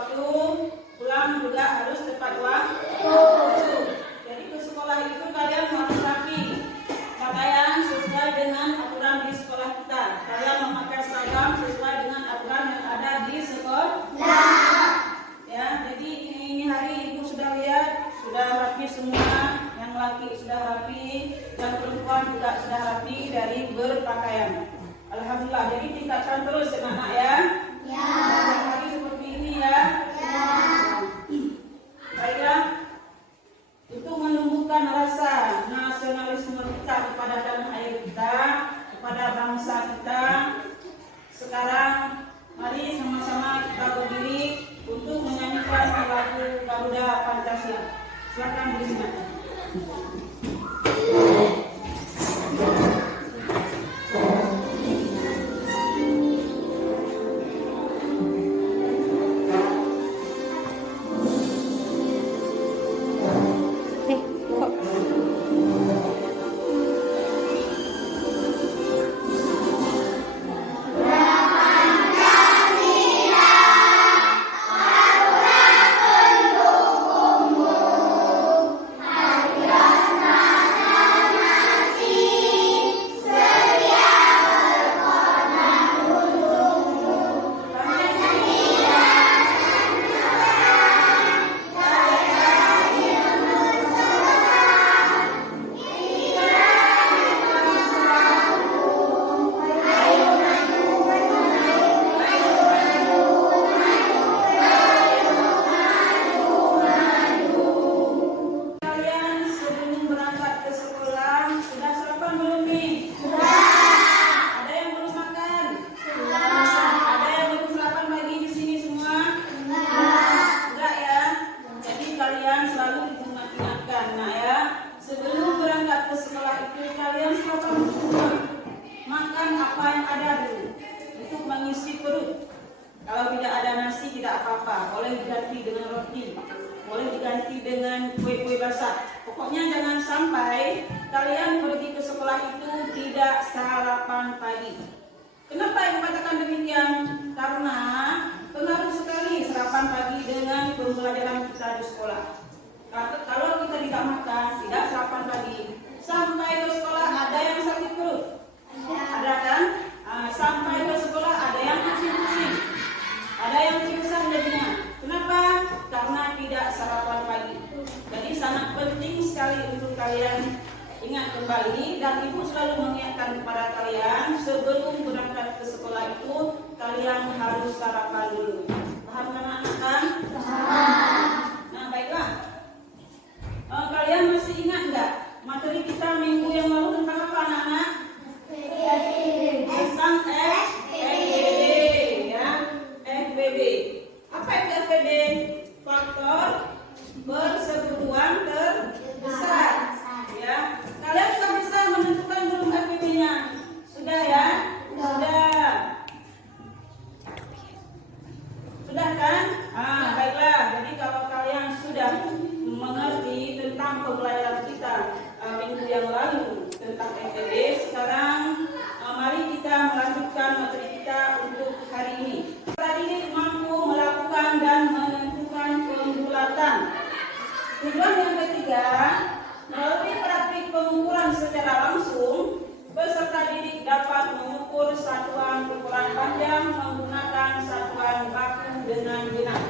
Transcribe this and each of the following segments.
waktu, pulang juga harus tepat waktu. Jadi ke sekolah itu kalian harus rapi, pakaian sesuai dengan aturan di sekolah kita. Kalian memakai seragam sesuai dengan aturan yang ada di sekolah. Ya, jadi ini hari ibu sudah lihat sudah rapi semua, yang laki sudah rapi, yang perempuan juga sudah rapi dari berpakaian. Alhamdulillah, jadi tingkatkan terus anak-anak ya. Ya. Hari seperti ini ya. Ya. Baiklah, untuk menumbuhkan rasa nasionalisme kita kepada tanah air kita, kepada bangsa kita. Sekarang mari sama-sama kita berdiri untuk menyanyikan lagu Garuda Pancasila. Silakan disimak. Kalau tidak ada nasi tidak apa-apa, boleh diganti dengan roti, boleh diganti dengan kue-kue basah. Pokoknya jangan sampai kalian pergi ke sekolah itu tidak sarapan pagi. Kenapa ibu katakan demikian? Karena pengaruh sekali sarapan pagi dengan pembelajaran kita di sekolah. Kalau kita tidak makan, tidak sarapan pagi, sampai ke sekolah ada yang sakit perut, ada kan? Sampai ke sekolah ada yang pusing-pusing, ada yang pingsan jadinya. Kenapa? Karena tidak sarapan pagi. Jadi sangat penting sekali untuk kalian ingat kembali, dan ibu selalu mengingatkan kepada kalian sebelum berangkat ke sekolah itu kalian harus sarapan dulu. Paham anak-anak kan? Paham. Nah baiklah, kalian masih ingat nggak materi kita minggu yang lalu tentang apa anak-anak? Tentang FBB ya, FBB. Apa itu FBB? Faktor persetubuhan terbesar. Ya, kalian sudah bisa menentukan belum FBB-nya? Sudah ya? Sudah. Sudah kan? Baiklah. Jadi kalau kalian sudah mengerti tentang pembelajaran kita minggu yang lalu tentang FBB, sekarang mari kita melanjutkan materi kita untuk hari ini. Tadi ini mampu melakukan dan menentukan pembulatan. Tujuan yang ketiga, melalui praktik pengukuran secara langsung, peserta didik dapat mengukur satuan ukuran panjang menggunakan satuan baku dengan genap.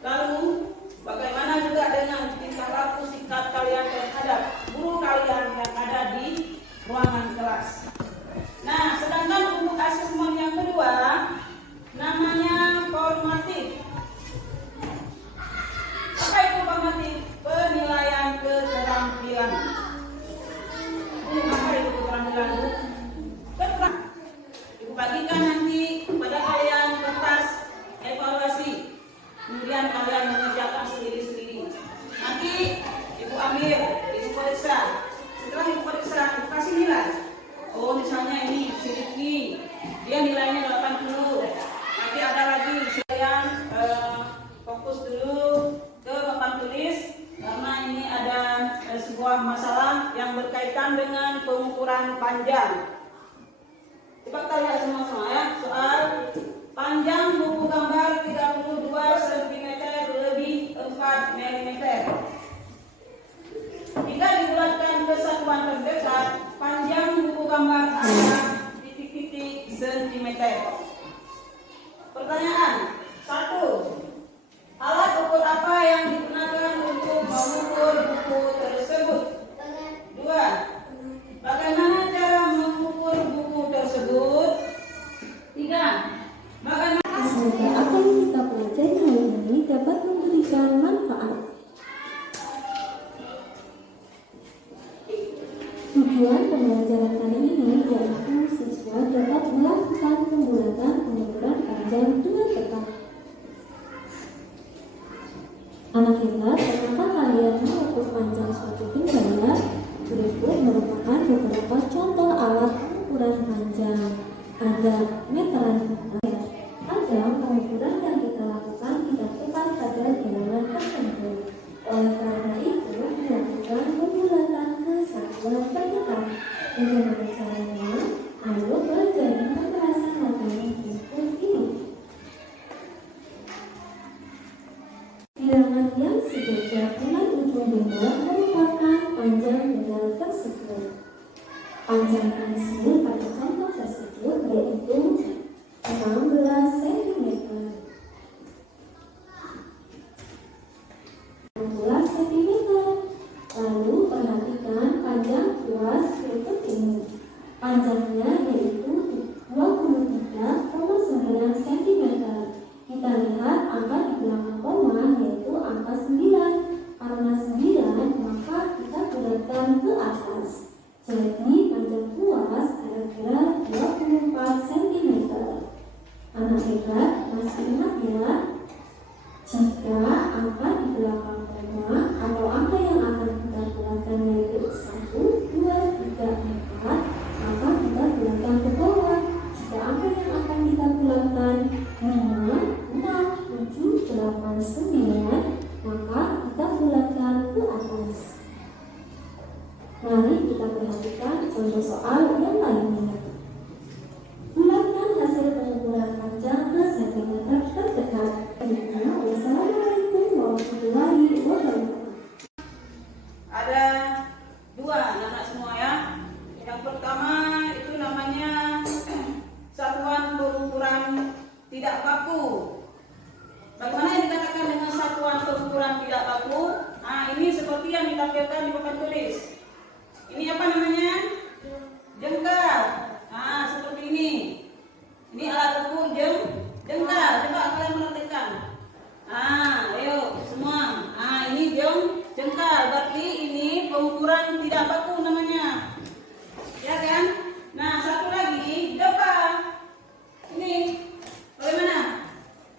Lalu, bagaimana juga dengan tingkah laku sikap kalian terhadap guru kalian yang ada di ruangan kelas. Nah, sedangkan untuk asesmen yang kedua, namanya formatif. Apa itu formatif? Penilaian keterampilan. Apa itu keterampilan? Ibu bagikan nanti kepada kalian Pertanyaan 1. Alat ukur apa yang digunakan untuk mengukur buku tersebut? 2. Bagaimana cara mengukur buku tersebut? 3. Bagaimana Semoga apa yang kita pelajari hari ini dapat memberikan manfaat. Tujuan pembelajaran kali ini yaitu siswa dapat melakukan pembulatan pengukuran panjang dengan tepat. Anak hebat, apakah kalian mengukur panjang suatu benda? Berikut merupakan beberapa contoh alat pengukuran panjang. Ada meteran panjang. Panjang pengukuran yang kita lakukan tidak tepat pada bilangan tertentu. Oleh karena itu, dilakukan pembulatan ke satuan terdekat. Bagaimana caranya? Ayo belajar pembahasan materi berikut ini. Bilangan yang sejajar dengan ujung benda merupakan panjang benda tersebut. Panjang pensil pada contoh tersebut yaitu 16 cm. 16 cm. Lalu perhatikan panjang ruas berikut ini. Panjangnya yaitu 23,9 cm. Kita lihat angka di belakang koma yaitu angka 9. Karena 9 maka kita bulatkan ke atas. Jadi panjang ruas kira-kira 24 cm. Anak hebat masih ingat ya? Jika angka di belakang koma atau angka yang akan kita bulatkan yaitu 1, 2, 3, 4, maka kita bulatkan ke bawah. Jika angka yang akan kita bulatkan 5, 6, 7, 8, 9, maka kita bulatkan ke atas. Mari kita perhatikan contoh soal yang lainnya. Bulatkan hasil pengukuran panjang ke sentimeter terdekat. Wassalamualaikum warahmatullahi wabarakatuh. Ada 2 anak semua ya. Yang pertama itu namanya satuan pengukuran tidak baku. Bagaimana yang dikatakan dengan satuan pengukuran tidak baku? Nah, ini seperti yang ditampilkan di papan tulis. Ini apa namanya? Jengkal. Nah, seperti ini. Ini alat ukur jengkal. Coba kalian perhatikan. Nah, ayo semua. Nah, ini jengkal. Berarti ini pengukuran tidak baku namanya. Ya kan? Nah, satu lagi depan. Ini bagaimana?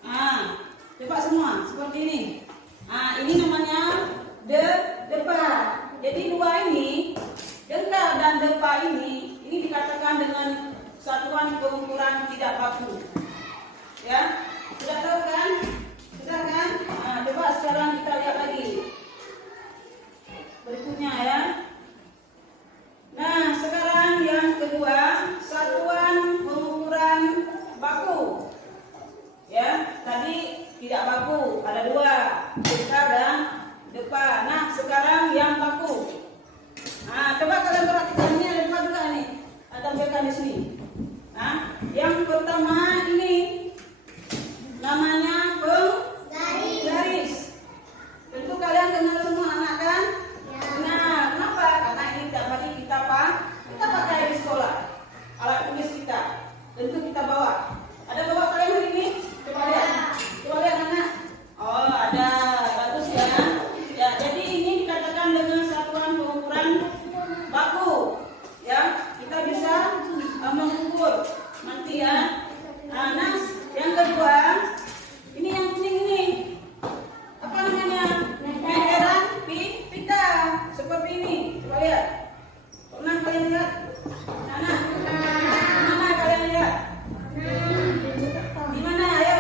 Nah, coba semua seperti ini. Nah, ini namanya depan. Jadi 2 ini jengkal dan depan ini dikatakan dengan satuan pengukuran tidak baku. Ya, sudah tahu kan? Sudah kan? Nah, coba sekarang kita lihat lagi berikutnya ya. Nah, sekarang yang kedua, satuan pengukuran baku. Ya, tadi tidak baku, ada 2, jengkal dan depan. Nah, sekarang yang baku. Nah, coba kalian perhatikan, ini ada 2 juga nih. Tampilkan di sini. Nah, yang pertama ini namanya penggaris. Tentu kalian kenal semua anak kan? Ya. Nah, kenapa? Karena ini tiap hari kita pakai di sekolah. Alat tulis kita. Tentu kita bawa. Ada bawa kalian hari ini? Coba lihat. Coba lihat anak. Oh, ada. Bagus ya. Ya, jadi ini dikatakan dengan satuan pengukuran baku. Ya, kita bisa mengukur nanti ya. Nah, yang kedua, ini yang kuning ini apa namanya? Meteran pita seperti ini. Coba lihat. Pernah kalian lihat? Nah, mana kalian lihat? Di mana? Ayo.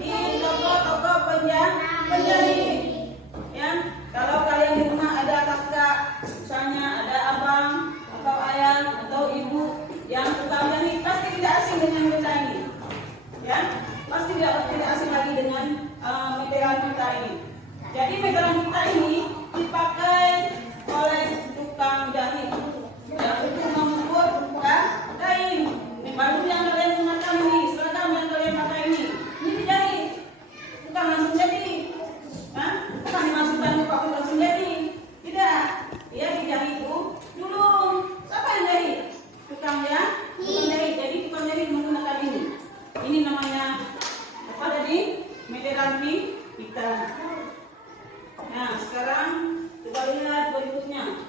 Di toko penjahit. Ya, kalau kalian di rumah ada kakak, misalnya ada abang atau ayah atau ibu yang tukang jahit, pasti tidak asing dengan kita ini. Ya, pasti tidak asing lagi dengan meteran kita ini. Jadi meteran kita ini dipakai oleh tukang jahit ya, untuk mengukur kain. Baju yang kalian gunakan ini, seragam yang kalian pakai ini namanya apa tadi? Meteran hitam. Nah, sekarang kita lihat berikutnya.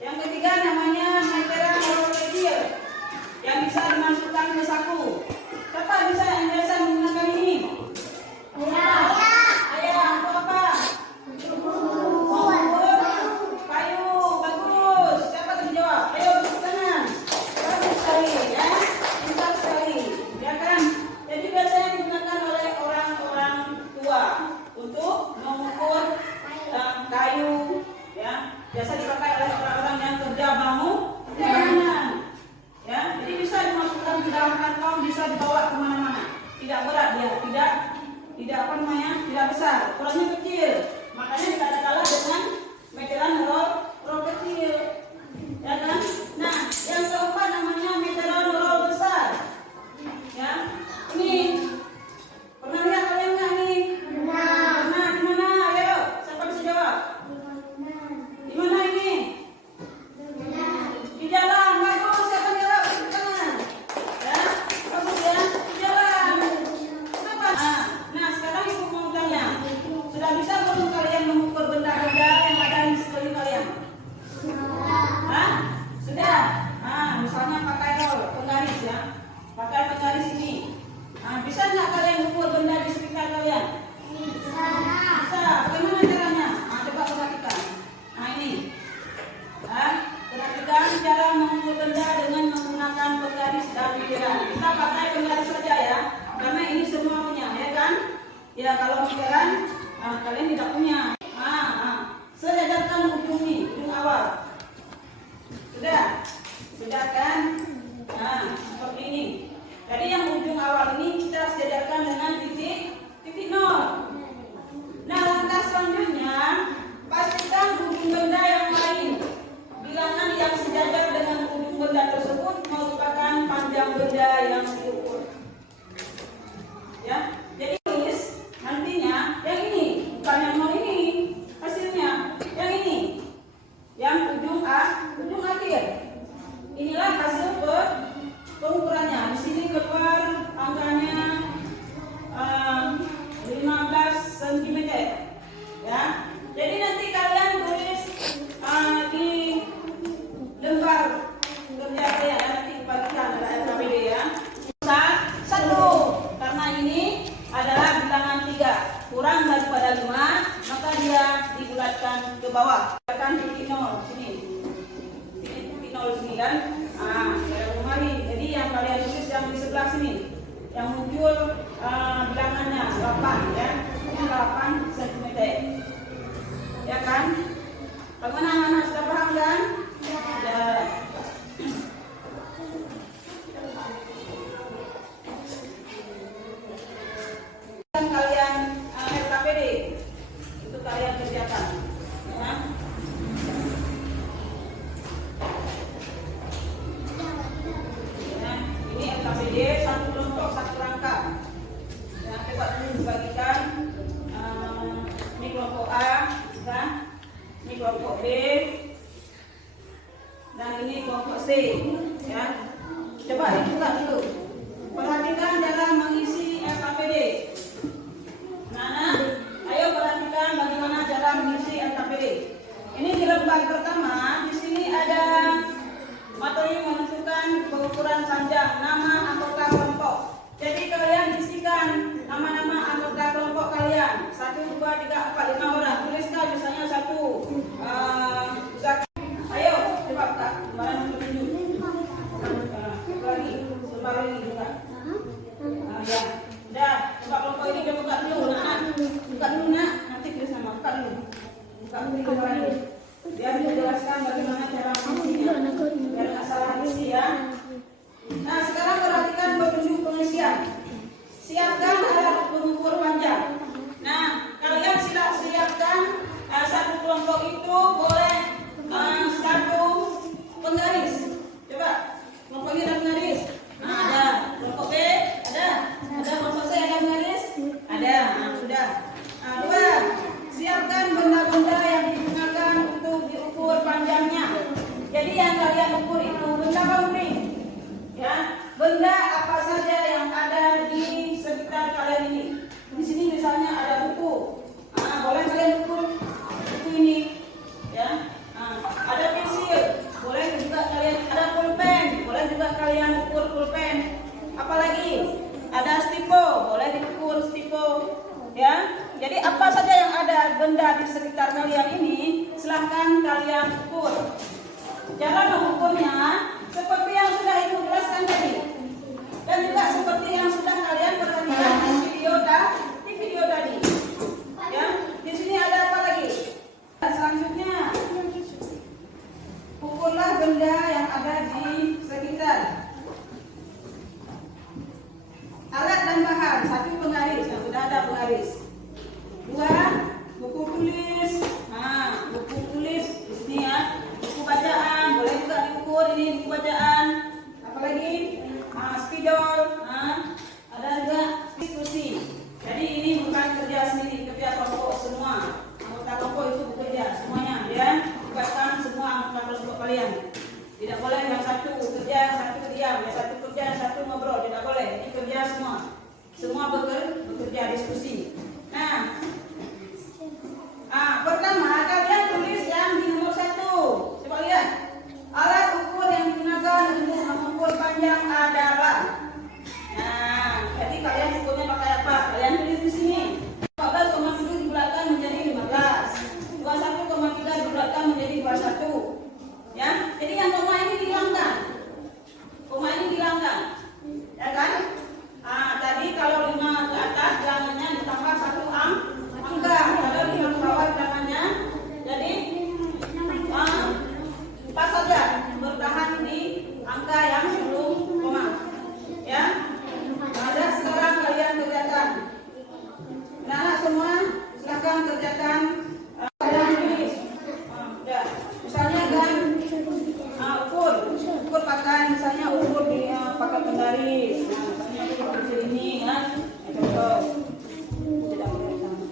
Yang ketiga namanya meteran roller yang bisa dimasukkan ke saku. Siapa yang biasa menggunakan ini? Ayah, atau apa? Kayu, bagus. Siapa yang menjawab? Ayo, tepuk tangan. Bagus sekali, ya. Pintar sekali, ya kan? Jadi biasanya digunakan oleh orang-orang tua untuk mengukur kayu, ya. Biasa dipakai oleh orang-orang yang kerja bangunan, ya. Jadi bisa dimasukkan ke dalam kantong, bisa dibawa kemana-mana. Tidak berat dia, tidak apa namanya, tidak besar, ukurannya kecil. Makanya dikatakan dengan meteran roll kecil, ya kan? Nah, yang keempat namanya meteran roll besar, ya. Ini pernah lihat kalian nggak nih? Pernah. Di mana? Ayo, siapa bisa jawab? Di mana ini? Di jalan. Bagus, siapa yang jawab? Tepuk tangan. Ya, bagus ya. Di jalan. Kenapa? Nah, sekarang ibu mau tanya, sudah bisa belum kalian mengukur benda-benda yang ada di sekeliling kalian? Hah? Sudah? Misalnya pakai penggaris ya. Pakai penggaris ini. Bisa nggak kalian ukur benda di sekitar kalian? Bisa. Bagaimana caranya? Coba perhatikan. Ini. Perhatikan cara mengukur benda dengan menggunakan penggaris dan meteran. Kita pakai penggaris saja ya, karena ini semua punya, ya kan? Ya, kalau meteran kalian tidak punya. Sejajarkan ujung nih, ujung awal. Sudah kan? Seperti ini. Jadi yang ujung awal ini kita sejajarkan dengan titik nol. Nah, langkah selanjutnya pastikan ujung benda yang lain. Bilangan yang sejajar dengan ujung benda tersebut merupakan panjang benda yang diukur. Ya, jadi tulis nantinya yang ini, bukan yang nol ini hasilnya, yang ini, yang ujung akhir. Inilah hasil pengukurannya. Di sini keluar angkanya 15 cm, ya. Jadi nanti kalian tulis di lembar kerja saya nanti bagikan ada LKPD ya. Satu, karena ini adalah bilangan 3 kurang daripada 5, maka dia dibulatkan ke bawah. Kan titik nol sini. Titik nol sini kan. Jadi yang kalian tulis yang di sebelah sini, yang muncul bilangannya 8 ya, ini 8 cm, ya kan? Bagaimana anak sudah paham kan? Ya. Kalian LKPD itu kalian kerjakan, ya. Ini LKPD satu kelompok satu rangka. Ya, coba dulu dibagikan. Ini kelompok A, kan? Ini kelompok B, dan ini kelompok C. Ya, coba dibuka dulu. Perhatikan dalam mengisi LKPD. Nah, ayo perhatikan bagaimana cara mengisi LKPD. Ini di lembar pertama, di sini ada materi menentukan pengukuran panjang, nama anggota kelompok. Jadi kalian isikan nama-nama anggota kelompok kalian. 1, 2, 3, 4, 5 orang. Tuliskan misalnya 1. Ayo, coba buka. Lembaran nomor 7. Lembar lagi buka. Ya, udah. Coba kelompok ini udah buka dulu, nak. Buka dulu, nak. Nanti tulis nama. Buka dulu. Buka dulu lembaran ini. Biar dijelaskan bagaimana cara mengisinya. Biar nggak salah isi ya. Nah, sekarang perhatikan petunjuk pengisian. Siapkan alat pengukur panjang. Nah, kalian siapkan satu kelompok itu boleh satu penggaris. Coba, kelompok ini ada penggaris. Nah, ada. Kelompok B ada. Kelompok C ada penggaris. Ada. Nah, sudah. 2. Siapkan benda-benda yang digunakan untuk diukur panjangnya. Jadi yang kalian ukur itu benda apa, ya, benda apa saja yang ada di benda di sekitar kalian ini, silahkan kalian ukur. Cara mengukurnya seperti yang sudah Ibu jelaskan tadi, dan juga seperti yang sudah kalian perhatikan di video tadi. Ya, di sini ada apa lagi? Selanjutnya, ukurlah benda yang ada di sekitar. Alat dan bahan, 1 penggaris, yang sudah ada penggaris. 2, buku tulis. Buku tulis di sini ya. Buku bacaan, boleh juga diukur ini buku bacaan. Apalagi spidol. Ada juga diskusi. Jadi ini bukan kerja sendiri, kerja kelompok semua. Anggota kelompok itu bekerja semuanya, ya. Bukan semua anggota kelompok kalian. Tidak boleh yang satu kerja, satu diam, yang satu kerja, satu ngobrol. Tidak boleh. Ini kerja semua. Semua bekerja diskusi. Pertama kalian tulis yang di nomor 1. Coba lihat. Alat ukur yang digunakan untuk mengukur panjang adalah. Jadi kalian ukurnya pakai apa? Kalian tulis di sini. 14,7 dibulatkan menjadi 15. 21,3 dibulatkan menjadi 21. Ya, jadi yang koma ini dihilangkan. Koma ini dihilangkan. Ya kan? Tadi kalau 5 ke atas jangannya ditambah 1 angka. Kalau 5 ke bawah jangannya jadi pas saja bertahan di angka yang sebelum koma. Ya. Ada sekarang kalian kerjakan. Nah, semua silakan kerjakan. Kalian tulis. Ya. Misalnya kan ukur pakai misalnya ukur di pakai penggaris. Misalnya ukur di sini kan. Contoh. Tidak boleh sama.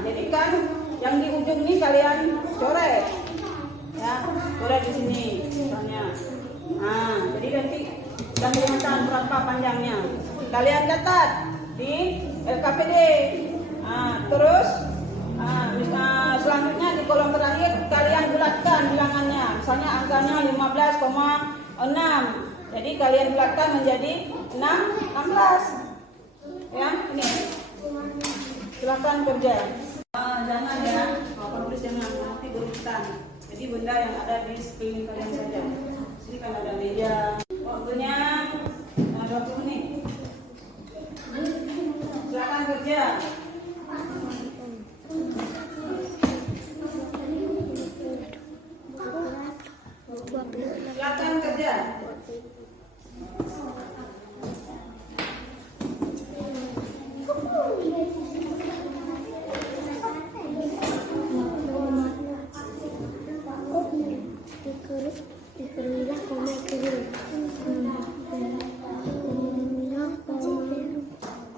Jadi kan yang di ujung ini kalian coret. Ya, coret di sini misalnya. Jadi nanti dan kelihatan berapa panjangnya. Kalian catat di LKPD. Terus selanjutnya di kolom terakhir kalian bulatkan bilangannya. Misalnya angkanya 15,6. Jadi kalian bulatkan menjadi 16. Ya, ini. Silakan kerja. Jangan ya, kalau penulis jangan nanti berurutan. Jadi benda yang ada di sekeliling kalian saja. Sini kan ada meja. Waktunya 20 menit. Silakan kerja. Silakan kerja.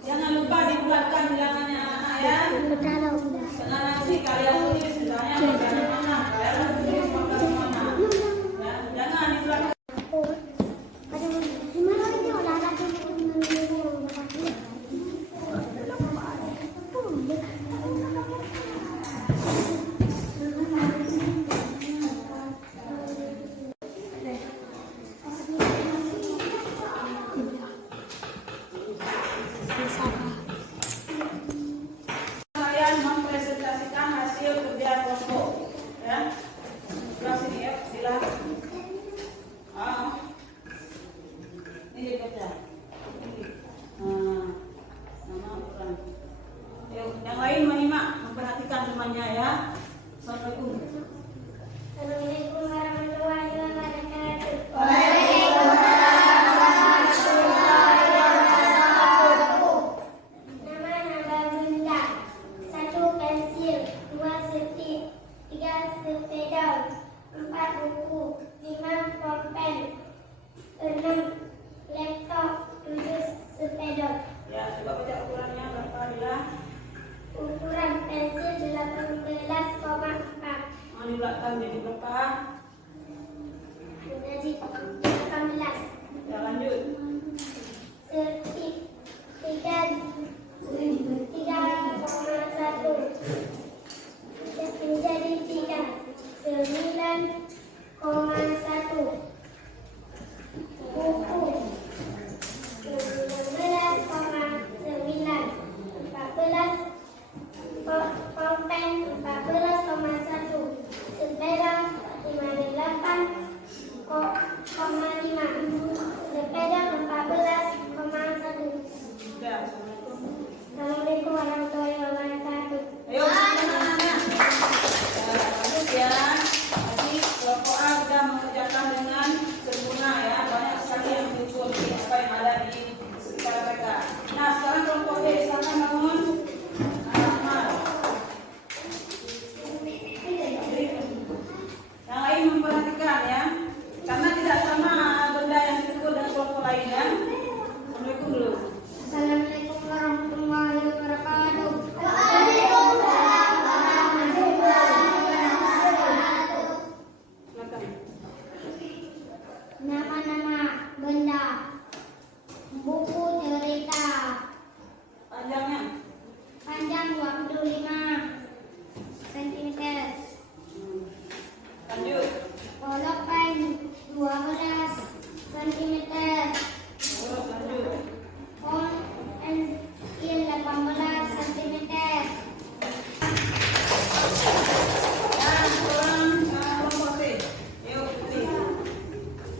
Jangan lupa dibuatkan bilangannya anak-anak ya. Sekarang nanti kalian tulis misalnya bagaimana kalian tulis bagaimana. Ya, jangan dibuatkan. Kalian mempresentasikan hasil kerja kelompok, ya. Sebelah sini ya, silakan. Ini dibaca. Nama ukuran. Yang lain menyimak, memperhatikan temannya ya. Assalamualaikum. Assalamualaikum warahmatullahi wabarakatuh. Nama benda: 1 pensil, 2 setik, 3 spidol, 4 buku, 5 pulpen, 6 laptop, 7 spidol. Ya, coba baca ukurannya berapa dia? Ukuran pensil 18,4. Di belakang jadi berapa? Jadi 18. Ya, lanjut. Setik 3,1 menjadi 3. 9,5 Buku 16,9. 14 pulpen 14,1. Sepeda 58,5. Sepeda 14,1. Sudah, Assalamualaikum. Assalamualaikum warahmatullahi wabarakatuh. Ayo, anak-anak. Bagus ya. Tadi kelompok A sudah mengerjakan dengan sempurna ya. Banyak sekali yang muncul di apa yang ada di sekitar mereka. Nah, sekarang kelompok B silakan bangun. Yang lain memperhatikan ya. Karena tidak sama benda yang dipukul dengan kelompok lain ya. Assalamualaikum dulu. Assalamualaikum warahmatullahi wabarakatuh. Silakan. Nama-nama benda. Buku cerita. Panjangnya. Panjang 25 cm. Lanjut. Polopen 12 cm. Terus lanjut. Pensil 18 cm. Nah, sekarang kelompok C. Yuk, pilih.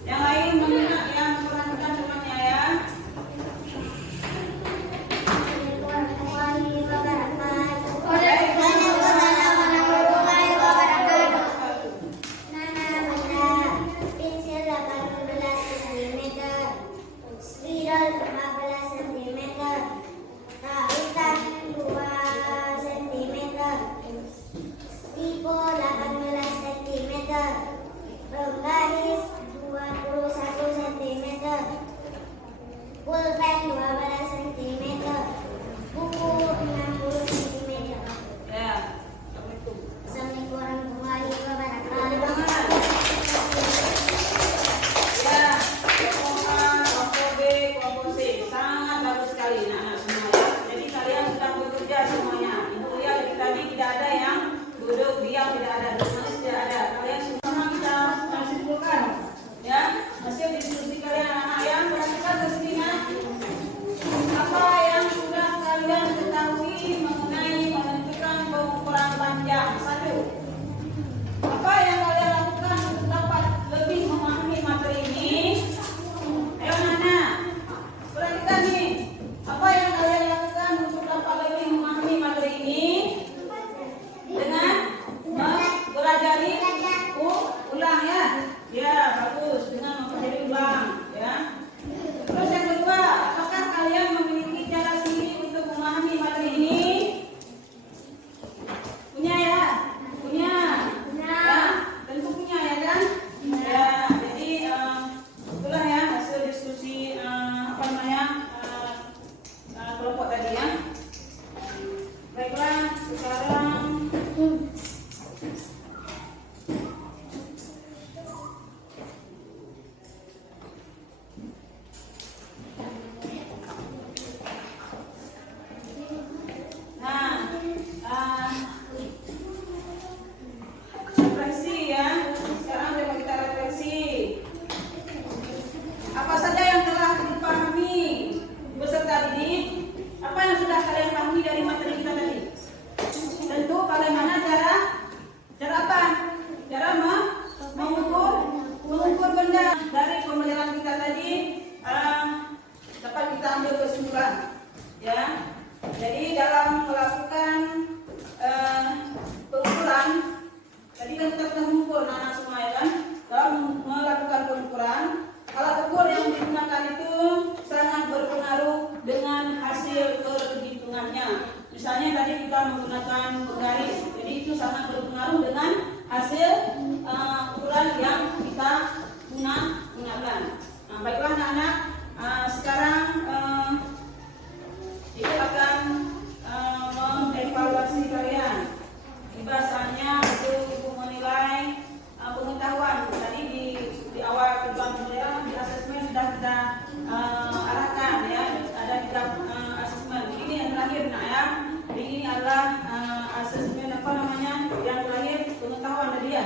Yang lain mengingat yang memperhatikan temannya ya. Assalamualaikum warahmatullahi wabarakatuh. Nama benda pensil 18 cm, spidol 14 cm, rautan 2 cm, stipo 18 cm, penggaris 21 cm, pulpen 12 cm, buku 60 cm. Ya. Assalamualaikum. Assalamualaikum warahmatullahi wabarakatuh. Ya, kelompok A, kelompok B, kelompok C. Sangat bagus sekali anak-anak semua ya. Jadi kalian sudah bekerja semuanya. Ibu ya dari tadi tidak ada yang duduk diam, tidak ada tulis, tidak ada. Kalian semua kita simpulkan ya. Hasil diskusi kalian anak-anak yang perhatikan ke sini ya. Apa yang sudah kalian ketahui mengenai menentukan pengukuran panjang? Satu. Apa yang kalian lakukan untuk dapat lebih memahami materi ini? Ayo Nana, perhatikan nih. Apa yang kalian lakukan untuk dapat lebih memahami materi ini? Dengan mempelajari ulang ya. Ya, bagus. Dengan mempelajari ulang ya. Terus yang kedua, apakah kalian memiliki cara sendiri untuk memahami materi ini? Punya ya? Punya. Ya, tentu punya ya kan? Ya, jadi itulah ya hasil diskusi apa namanya kelompok tadi ya. Baiklah, sekarang refleksi ya. Sekarang coba kita refleksi. Apa saja yang telah dipahami peserta didik? Apa yang sudah kalian pahami dari materi kita tadi? Tentu bagaimana cara apa? Cara mengukur benda. Dari pembelajaran kita tadi dapat kita ambil kesimpulan ya. Jadi dalam melakukan pengukuran tadi kan kita sudah mengukur anak semua ya kan. Dalam melakukan pengukuran, alat ukur yang digunakan itu sangat berpengaruh dengan hasil perhitungannya. Misalnya tadi kita menggunakan penggaris, jadi itu sangat berpengaruh dengan hasil ukuran yang kita gunakan. Nah, baiklah anak-anak, sekarang ibu akan mengevaluasi kalian. Ini bahasanya untuk ibu menilai pengetahuan. Tadi di awal pembelajaran di asesmen sudah kita arahkan ya, ada 3 asesmen. Ini yang terakhir nak ya. Ini adalah asesmen apa namanya? Yang terakhir pengetahuan tadi ya.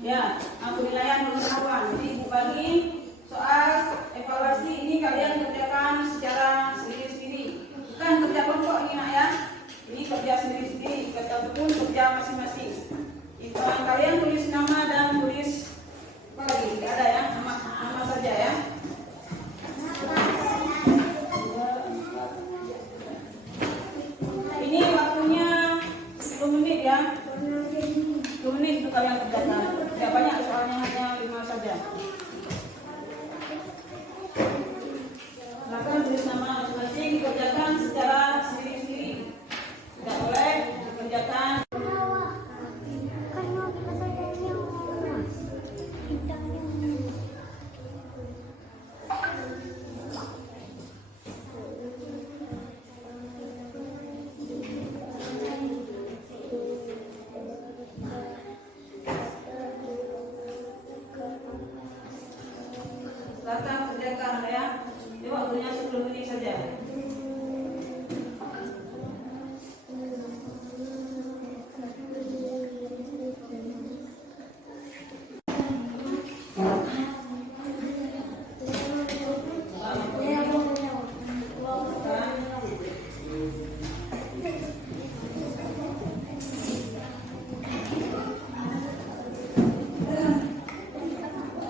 Ya, penilaian lagi soal evaluasi ini kalian kerjakan secara sendiri-sendiri. Bukan kerja kelompok ini nak ya. Ini kerja sendiri-sendiri, ataupun kerja masing-masing. Kalian tulis nama dan tulis apa lagi? Tidak ada ya, nama saja ya. Ini waktunya 10 menit ya. 10 menit untuk kalian kerjakan. Tidak banyak soalnya, hanya 5 saja. Silakan tulis nama masing-masing, dikerjakan secara sendiri-sendiri. Tidak boleh dikerjakan. Silakan kerjakan ya. Ini waktunya 10 menit saja.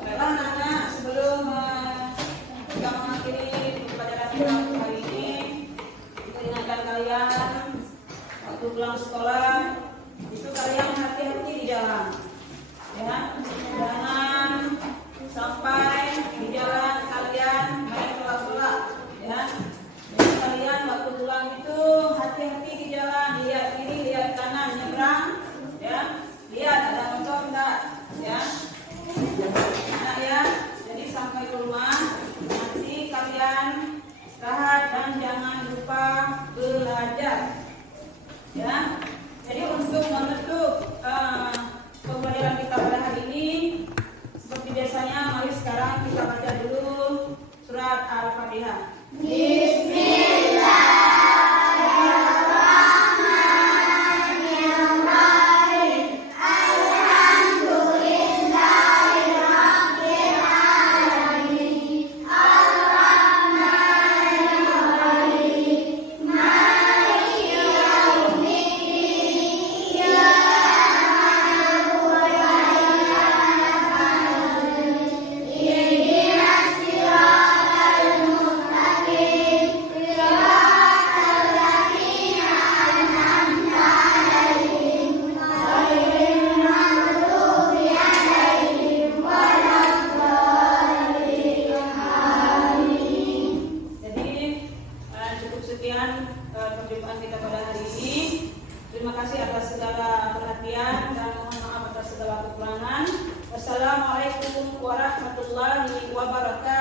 Baiklah anak-anak, sebelum kita mengakhiri pelajaran kita hari ini, kita ingatkan kalian waktu pulang sekolah itu kalian hati-hati di jalan, ya, jangan sampai di jalan kalian main pelak-pelak, ya. Jadi kalian waktu pulang itu hati-hati di jalan, lihat kiri, lihat kanan, nyebrang, ya, lihat ada motor enggak, ya. Nah ya, jadi sampai ke rumah nanti kalian istirahat dan jangan lupa belajar, ya. Jadi untuk menutup pembelajaran kita pada hari ini, seperti biasanya, mari sekarang kita baca dulu surat Al-Fatihah. Perjumpaan kita pada hari ini. Terima kasih atas segala perhatian dan mohon maaf atas segala kekurangan. Wassalamualaikum warahmatullahi wabarakatuh.